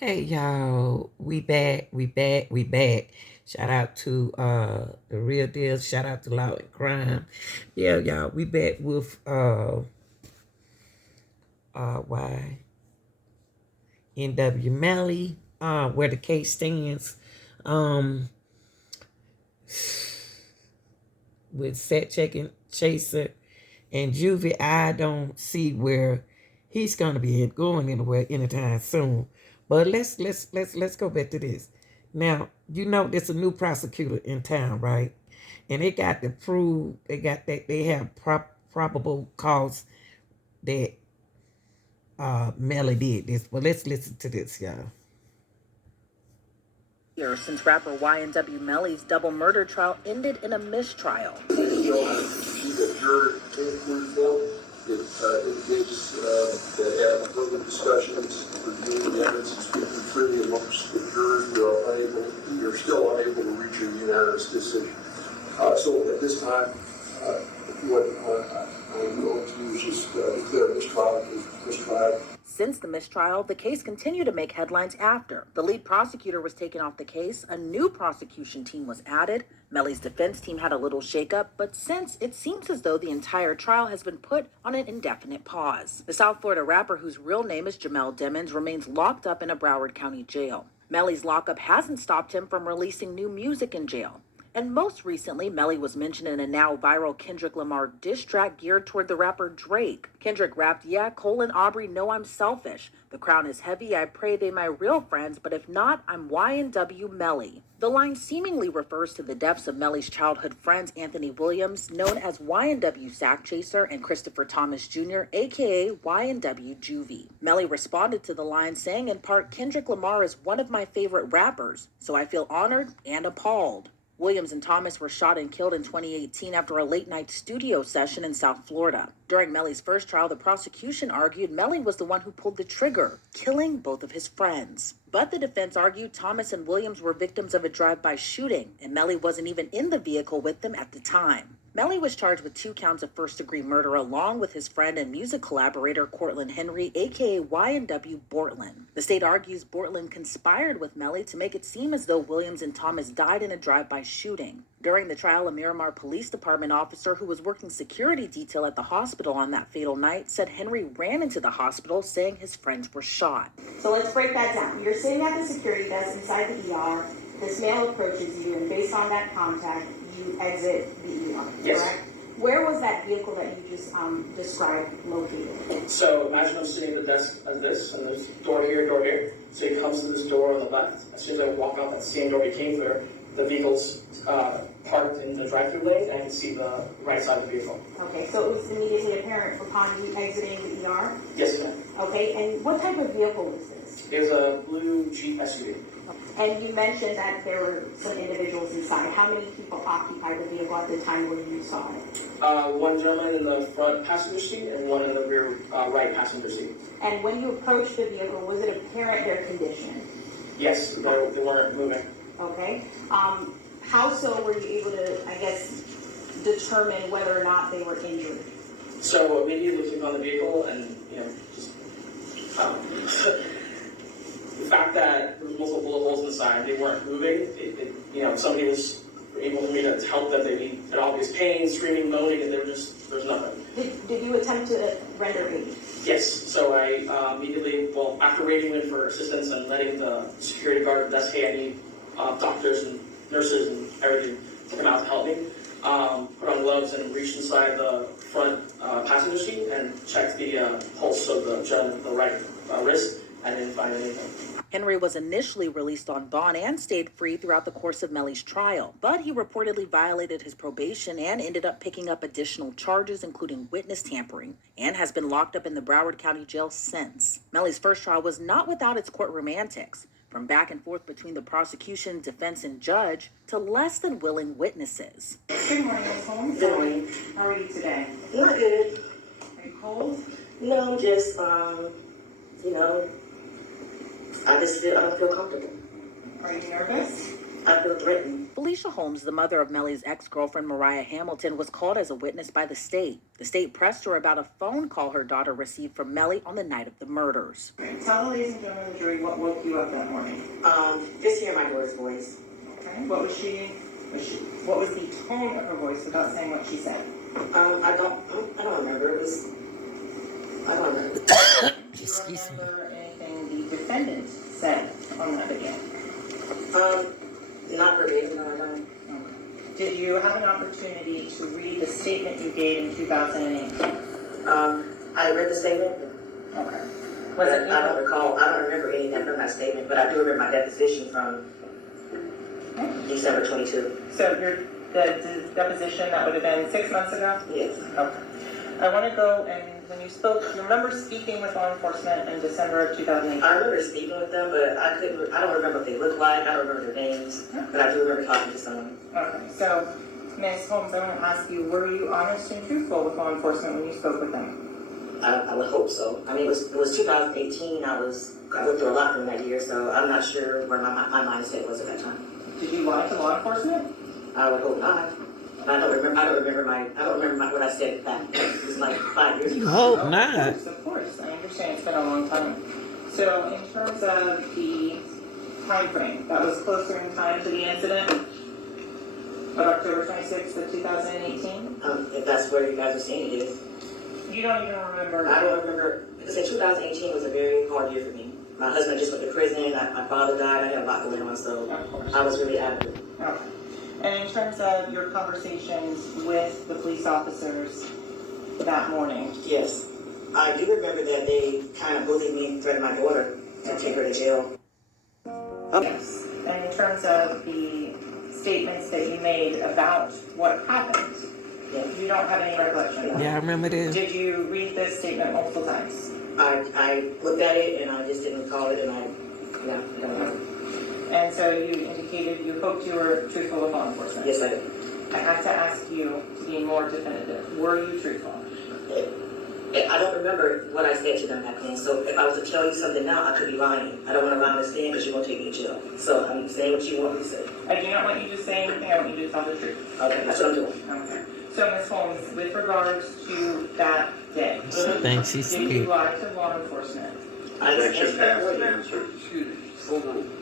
Hey y'all, we back. Shout out to the real deal. Shout out to Law and Crime. Yeah, y'all, we back with why NW Melly, where the case stands. Um with SAKCHASER and JUVY, I don't see where he's gonna be going anywhere anytime soon. But let's go back to this. Now, you know there's a new prosecutor in town, right? And they got to prove they have probable cause that Melly did this. But let's listen to this, y'all. Since rapper Y&W Melly's double murder trial ended in a mistrial. It indicates that after further discussions, reviewing the evidence and speaking freely amongst the jurors, we are still unable to reach a unanimous decision. So at this time, what I'm going to do is just declare mistrial. Since the mistrial, the case continued to make headlines after. The lead prosecutor was taken off the case, a new prosecution team was added, Melly's defense team had a little shakeup, but since it seems as though the entire trial has been put on an indefinite pause. The South Florida rapper, whose real name is Jamel Demons, remains locked up in a Broward County jail. Melly's lockup hasn't stopped him from releasing new music in jail. And most recently, Melly was mentioned in a now viral Kendrick Lamar diss track geared toward the rapper Drake. Kendrick rapped, "Yeah, Cole and Aubrey know I'm selfish. The crown is heavy, I pray they my real friends, but if not, I'm Y&W Melly." The line seemingly refers to the deaths of Melly's childhood friends Anthony Williams, known as Y&W SAKCHASER, and Christopher Thomas Jr., aka Y&W JUVY. Melly responded to the line saying in part, "Kendrick Lamar is one of my favorite rappers, so I feel honored and appalled." Williams and Thomas were shot and killed in 2018 after a late-night studio session in South Florida. During Melly's first trial, the prosecution argued Melly was the one who pulled the trigger, killing both of his friends. But the defense argued Thomas and Williams were victims of a drive-by shooting, and Melly wasn't even in the vehicle with them at the time. Melly was charged with 2 counts of first-degree murder along with his friend and music collaborator Cortland Henry, aka Y&W Bortland. The state argues Bortland conspired with Melly to make it seem as though Williams and Thomas died in a drive-by shooting. During the trial, a Miramar Police Department officer who was working security detail at the hospital on that fatal night said Henry ran into the hospital saying his friends were shot. So let's break that down. You're sitting at the security desk inside the ER. This male approaches you, and based on that contact, you exit the ER, yes. Correct? Where was that vehicle that you just described located? So imagine I'm sitting at the desk as this, and there's door here. So he comes to this door on the left. As soon as I walk out that same door he came through, the vehicle's parked in the drive-through lane, and I can see the right side of the vehicle. Okay, so it was immediately apparent upon you exiting the ER? Yes, ma'am. Okay, and what type of vehicle was this? It was a blue Jeep SUV. And you mentioned that there were some individuals inside. How many people occupied the vehicle at the time when you saw it? One gentleman in the front passenger seat and one in the rear right passenger seat. And when you approached the vehicle, was it apparent their condition? Yes, they weren't moving. Okay. How so were you able to, I guess, determine whether or not they were injured? So immediately looking on the vehicle and, just the fact that there was multiple bullet holes inside, they weren't moving, somebody was able for me to help them. They'd be in obvious pain, screaming, moaning, and there's nothing. Did you attempt to render aid? Yes, so I immediately, after waiting in for assistance and letting the security guard at the desk, hey, I need doctors and nurses and everything to come out to help me, put on gloves and reached inside the front passenger seat and checked the pulse of the gentleman, the right wrist. I didn't find anything. Henry was initially released on bond and stayed free throughout the course of Melly's trial, but he reportedly violated his probation and ended up picking up additional charges, including witness tampering, and has been locked up in the Broward County Jail since. Melly's first trial was not without its courtroom antics, from back and forth between the prosecution, defense, and judge to less than willing witnesses. Good morning, Ms. Holmes. Good morning. How are you today? Not good. Are you cold? No, just, I don't feel comfortable. Are you nervous? I feel threatened. Felicia Holmes, the mother of Melly's ex-girlfriend Mariah Hamilton, was called as a witness by the state. The state pressed her about a phone call her daughter received from Melly on the night of the murders. Tell the ladies and gentlemen of the jury what woke you up that morning. Just hear my daughter's voice. Okay. What was the tone of her voice without saying what she said? I don't remember. I don't remember. Do you remember anything the defendant said on that video? Not verbatim, no, I don't. Okay. Did you have an opportunity to read the statement you gave in 2008? I read the statement. Okay. Was it? I don't recall. I don't remember anything from that statement, but I do remember my deposition from December 22. So the deposition, that would have been 6 months ago? Yes. Okay. I want to go, and when you spoke, do you remember speaking with law enforcement in December of 2008? I remember speaking with them, but I don't remember what they look like. I don't remember their names, but I do remember talking to someone. Okay, so Ms. Holmes, I want to ask you, were you honest and truthful with law enforcement when you spoke with them? I would hope so. I mean, it was 2018. I went through a lot during that year, so I'm not sure where my mindset was at that time. Did you lie to law enforcement? I would hope not. I don't remember what I said back. It was like 5 years ago. You hope not. Of course. I understand it's been a long time. So in terms of the time frame, that was closer in time to the incident of October 26th of 2018? If that's where you guys are saying it is. You don't even remember? I don't remember. Because 2018 was a very hard year for me. My husband just went to prison. My father died. I had a lot going on, so I was really out of it. Okay. And in terms of your conversations with the police officers that morning? Yes. I do remember that they kind of bullied me and threatened my daughter to take her to jail. Yes. And in terms of the statements that you made about what happened, you don't have any recollection? Yeah, I remember this. Did you read this statement multiple times? I looked at it and I just didn't recall it, and I don't know. And so you indicated you hoped you were truthful with law enforcement? Yes, I did. I have to ask you to be more definitive. Were you truthful? I don't remember what I said to them back then, so if I was to tell you something now, I could be lying. I don't want to lie on the stand because you're going to take me to jail. So I'm saying what you want me to say. I do not want you to say anything. I want you to tell the truth. Okay, that's what I'm doing. Okay. So, Ms. Holmes, with regards to that day, She thinks she's did you sweet. lie to law enforcement? I Excuse answered. me. Hold on.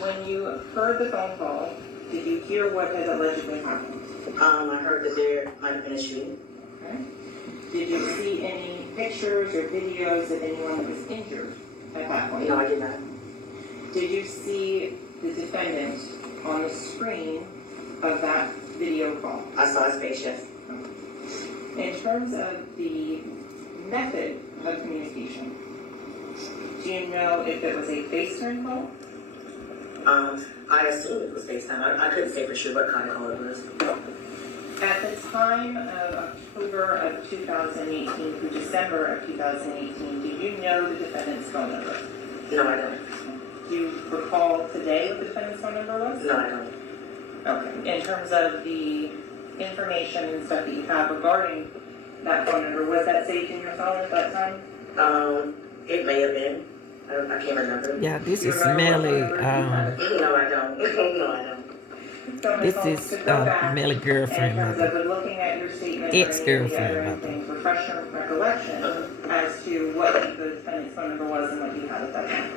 When you heard the phone call, did you hear what had allegedly happened? I heard that there might have been a shooting. Okay. Did you see any pictures or videos of anyone that was injured at that point? No, I did not. Did you see the defendant on the screen of that video call? I saw his face, yes. In terms of the method of communication, do you know if it was a FaceTime call? I assumed it was FaceTime. I couldn't say for sure what kind of call it was. At the time of October of 2018 through December of 2018, do you know the defendant's phone number? No, I don't. Do you recall today what the defendant's phone number was? No, I don't. Okay. In terms of the information and stuff that you have regarding that phone number, was that saved in your phone at that time? It may have been. I can't remember. Yeah, this Do you is remember Melly. what number No, I don't. No, I don't. So, Ms. This Holmes, is to go back, Melly girlfriend. in terms Mother. of looking at your statement, Ex-girlfriend, or any mother. anything, refresh your recollection as to what the defendant's phone number was and what you had at that time.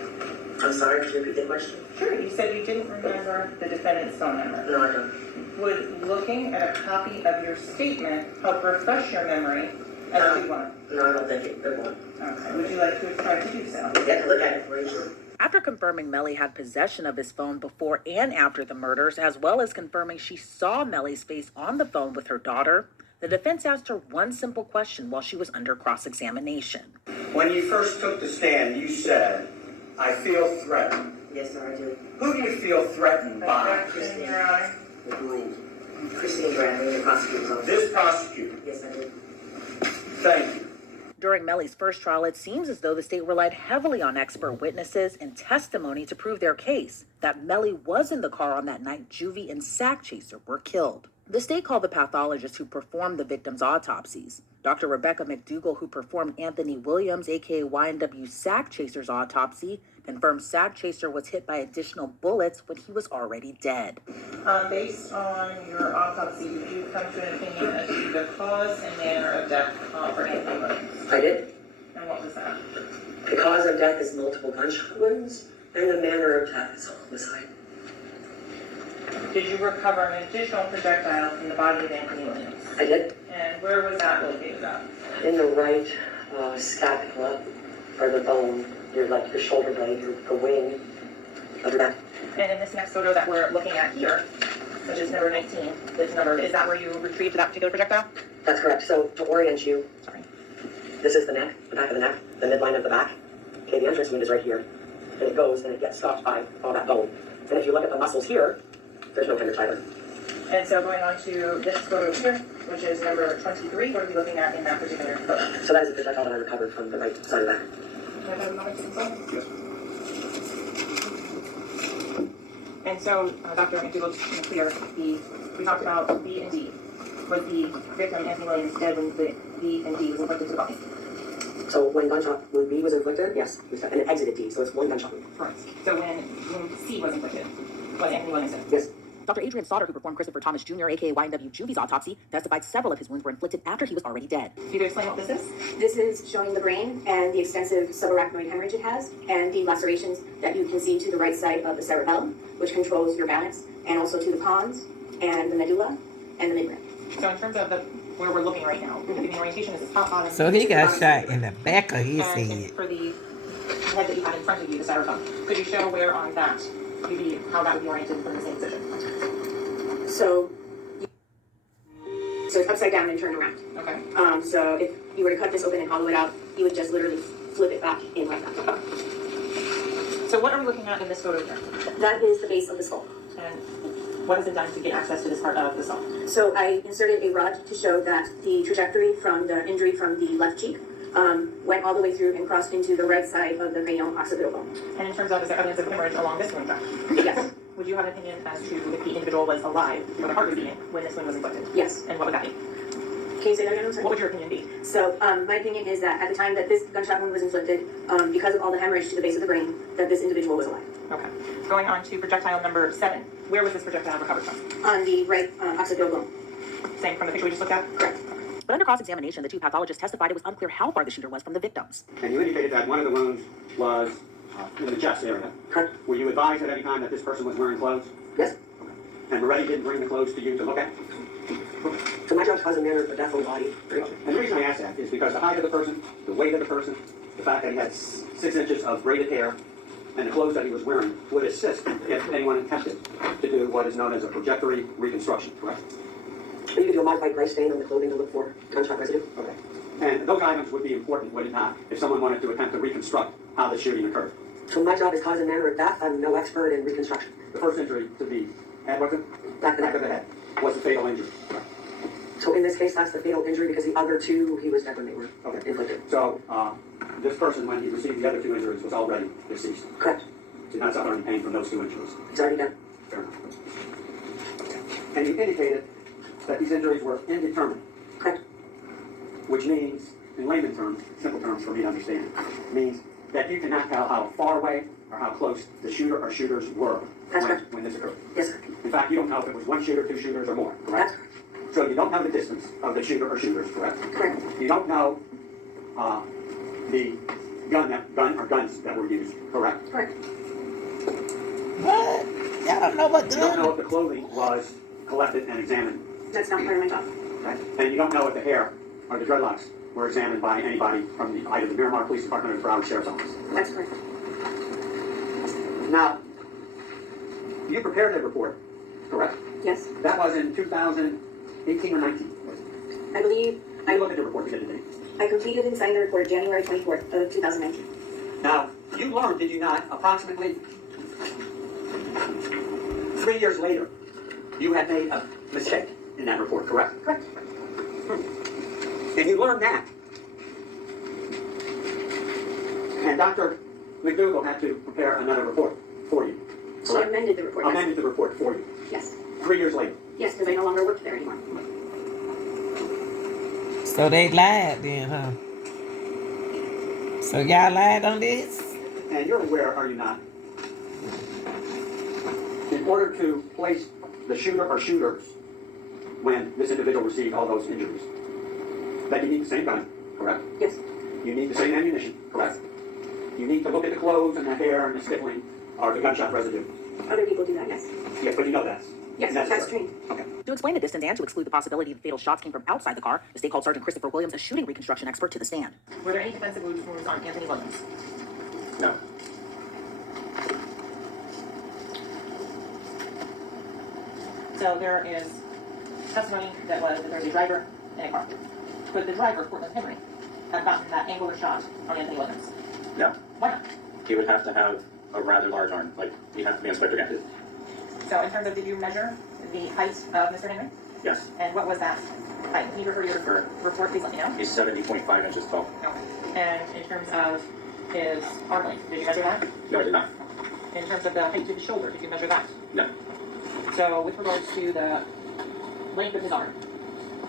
I'm sorry, could you repeat the question? Sure, you said you didn't remember the defendant's phone number. No, I don't. Would looking at a copy of your statement help refresh your memory as to what? No, I don't think it would. Okay, would you like to try to do so? You have to look at it for you. After confirming Melly had possession of his phone before and after the murders, as well as confirming she saw Melly's face on the phone with her daughter, the defense asked her one simple question while she was under cross-examination. When you first took the stand, you said, "I feel threatened." Yes, sir, I do. Who do you feel threatened by? Objection, Your Honor. Christine Bradley, the prosecutor's office. This prosecutor. Yes, I do. Thank you. During Melly's first trial, it seems as though the state relied heavily on expert witnesses and testimony to prove their case, that Melly was in the car on that night JUVY and SAKCHASER were killed. The state called the pathologist who performed the victims' autopsies. Dr. Rebecca McDougall, who performed Anthony Williams, aka YNW SAKCHASER's autopsy, confirmed SAKCHASER was hit by additional bullets when he was already dead. Based on your autopsy, did you come to an opinion as to the cause and manner of death for Anthony Williams? I did. And what was that? The cause of death is multiple gunshot wounds, and the manner of death is homicide. Did you recover an additional projectile from the body of Anthony Williams? I did. And where was that located at? In the right scapula, or the bone, your shoulder blade, the wing of your back. And in this next photo that we're looking at here, which is number 19, this number, is that where you retrieved that particular projectile? That's correct. So to orient you, Sorry. this is the neck, the back of the neck, the midline of the back. Okay, the entrance wound is right here. And it goes and it gets stopped by all that bone. And if you look at the muscles here, there's no hemorrhage either. And so going on to this photo here, which is number 23, what are we looking at in that particular photo? So that is the projectile that I recovered from the right side of the back. Can I have a moment to consult? Yes. And so, Dr. McDougall, just to be clear, we talked about B and D. Was the victim, Anthony Williams, dead when the B and D was inflicted to the body? So when gunshot wound B was inflicted, yes, and it exited D, so it's one gunshot wound. Correct. So when wound C was inflicted, was Anthony Williams dead? Yes. Dr. Adrian Sauter, who performed Christopher Thomas Jr., aka YNW Juvy's autopsy, testified several of his wounds were inflicted after he was already dead. Can you explain what this is? This is showing the brain and the extensive subarachnoid hemorrhage it has, and the lacerations that you can see to the right side of the cerebellum, which controls your balance, and also to the pons, and the medulla, and the midbrain. So in terms of where we're looking right now, the orientation is the top bottom. So he got shot in the back of his and head. for the head that you had in front of you, the styrofoam, could you show where on that, maybe how that would be oriented from the same position? So it's upside down and turned around. Okay. So if you were to cut this open and hollow it out, you would just literally flip it back in like that. So what are we looking at in this photo here? That is the base of the skull. And what has been done to get access to this part of the skull? So I inserted a rod to show that the trajectory from the injury from the left cheek went all the way through and crossed into the right side of the cranial occipital bone. And in terms of, is there evidence of hemorrhage along this wound track? Yes. Would you have an opinion as to if the individual was alive or the heart was beating when this wound was inflicted? Yes. And what would that be? Can you say that again? I'm sorry. What would your opinion be? So my opinion is that at the time that this gunshot wound was inflicted, because of all the hemorrhage to the base of the brain, that this individual was alive. Okay. Going on to projectile number 7. Where was this projectile recovered from? On the right occipital bone. Same from the picture we just looked at? Correct. But under cross-examination, the two pathologists testified it was unclear how far the shooter was from the victims. And you indicated that one of the wounds was in the chest area. Correct. Were you advised at any time that this person was wearing clothes? Yes. And Moretti didn't bring the clothes to you to look at? So my job cause and manner of death on the body. And the reason I ask that is because the height of the person, the weight of the person, the fact that he had 6 inches of braided hair, and the clothes that he was wearing would assist if anyone attempted to do what is known as a trajectory reconstruction, correct? You could do a modified gray stain on the clothing to look for gunshot residue. Okay. And those items would be important, would it not, if someone wanted to attempt to reconstruct how the shooting occurred? So my job is cause and manner of death. I'm no expert in reconstruction. The first injury to the head, was it? Back Back of the head was a fatal injury. So in this case, that's the fatal injury because the other two, he was dead when they were inflicted. So this person, when he received the other 2 injuries, was already deceased. Correct. Did not suffer any pain from those 2 injuries. He's already dead. Fair enough. And you indicated that these injuries were indeterminate, Correct. which means, in layman terms, simple terms for me to understand, means that you cannot tell how far away or how close the shooter or shooters were That's correct. when this occurred. Yes, sir. In fact, you don't know if it was 1 shooter, 2 shooters, or more, correct? That's correct. So you don't know the distance of the shooter or shooters, correct? Correct. You don't know the gun or guns that were used, correct? Correct. What? Y'all don't know what You don't know gun? if the clothing was collected and examined, That's not part of my job. okay? And you don't know if the hair or the dreadlocks were examined by anybody from either the Miramar Police Department or the Broward Sheriff's Office. That's correct. Now, you prepared a report, correct? Yes. That was in 2018 or 19. I believe I looked at the report you did today. I completed and signed the report January 24th of 2019. Now, you learned, did you not, approximately 3 years later, you had made a mistake in that report, correct? Correct. And you learned that. And Dr. McDougall had to prepare another report for you. She correct? amended the report. Yes. Amended the report for you. Yes. 3 years later. Yes, because I no longer work there anymore. So they lied then, huh? So y'all lied on this? And you're aware, are you not? In order to place the shooter or shooters when this individual received all those injuries, that you need the same gun, correct? Yes. You need the same ammunition, correct? You need to look at the clothes and the hair and the stippling or the gunshot residue. Other people do that, yes. Yes, but you know that. Yes, that's trained. Okay. To explain the distance and to exclude the possibility that fatal shots came from outside the car, the state called Sergeant Christopher Williams, a shooting reconstruction expert, to the stand. Were there any defensive wounds on Anthony Williams? No. So there is testimony that there's a driver in a car. Could the driver, Cortland Henry, have gotten that angular shot on Anthony Williams? No. Why not? He would have to have a rather large arm. Like, he'd have to be Inspector Gadget. So in terms of, did you measure the height of Mr. Henry? Yes. And what was that height? Can you refer to your report, please let me know? He's 70.5 inches tall. Okay. And in terms of his arm length, did you measure that? No, I did not. In terms of the height to the shoulder, did you measure that? No. So with regards to the length of his arm,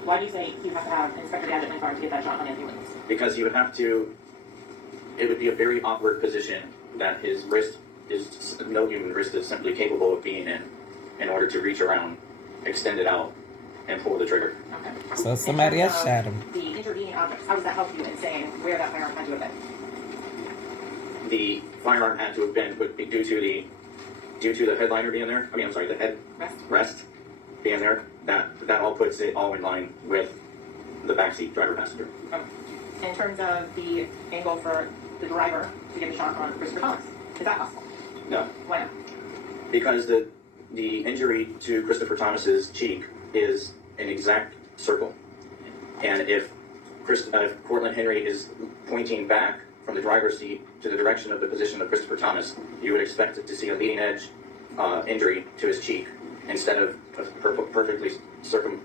why do you say you have to have Inspector Gadget in car to get that shot on Anthony Williams? Because he would have to, it would be a very awkward position that his wrist is, no human wrist is simply capable of being in order to reach around, extend it out, and pull the trigger. Okay. So somebody else shot him. The intervening objects, how does that help you in saying where that firearm had to have been? The firearm had to have been, would be due to the headliner being there. I mean, I'm sorry, the head rest being there. That all puts it all in line with the backseat driver passenger. Okay. In terms of the angle for the driver to get the shot on Christopher Thomas, is that possible? No, Why not? because the injury to Christopher Thomas's cheek is an exact circle, and if Cortland Henry is pointing back from the driver's seat to the direction of the position of Christopher Thomas, you would expect to see a leading edge injury to his cheek instead of a perfectly circle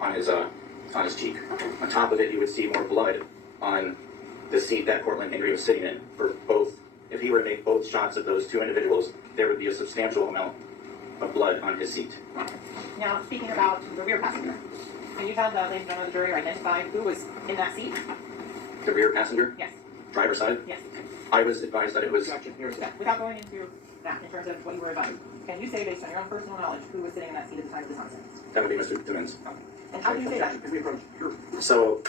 on his cheek. On top of it, you would see more blood on the seat that Cortland Henry was sitting in. For both, if he were to make both shots of those two individuals, there would be a substantial amount of blood on his seat. Now, speaking about the rear passenger, can you tell the ladies and gentlemen of the jury or identify who was in that seat? The rear passenger, Yes. driver's side, Yes. I was advised that it was. Yeah. Without going into that, in terms of what you were advised, can you say based on your own personal knowledge who was sitting in that seat at the time of this homicide? That would be Mr. Timmons. Okay. And how do you say that? So,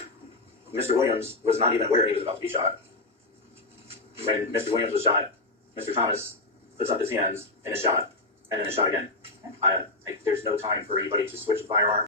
Mr. Williams was not even aware he was about to be shot. When Mr. Williams was shot, Mr. Thomas puts up his hands and is shot, and then is shot again. There's no time for anybody to switch a firearm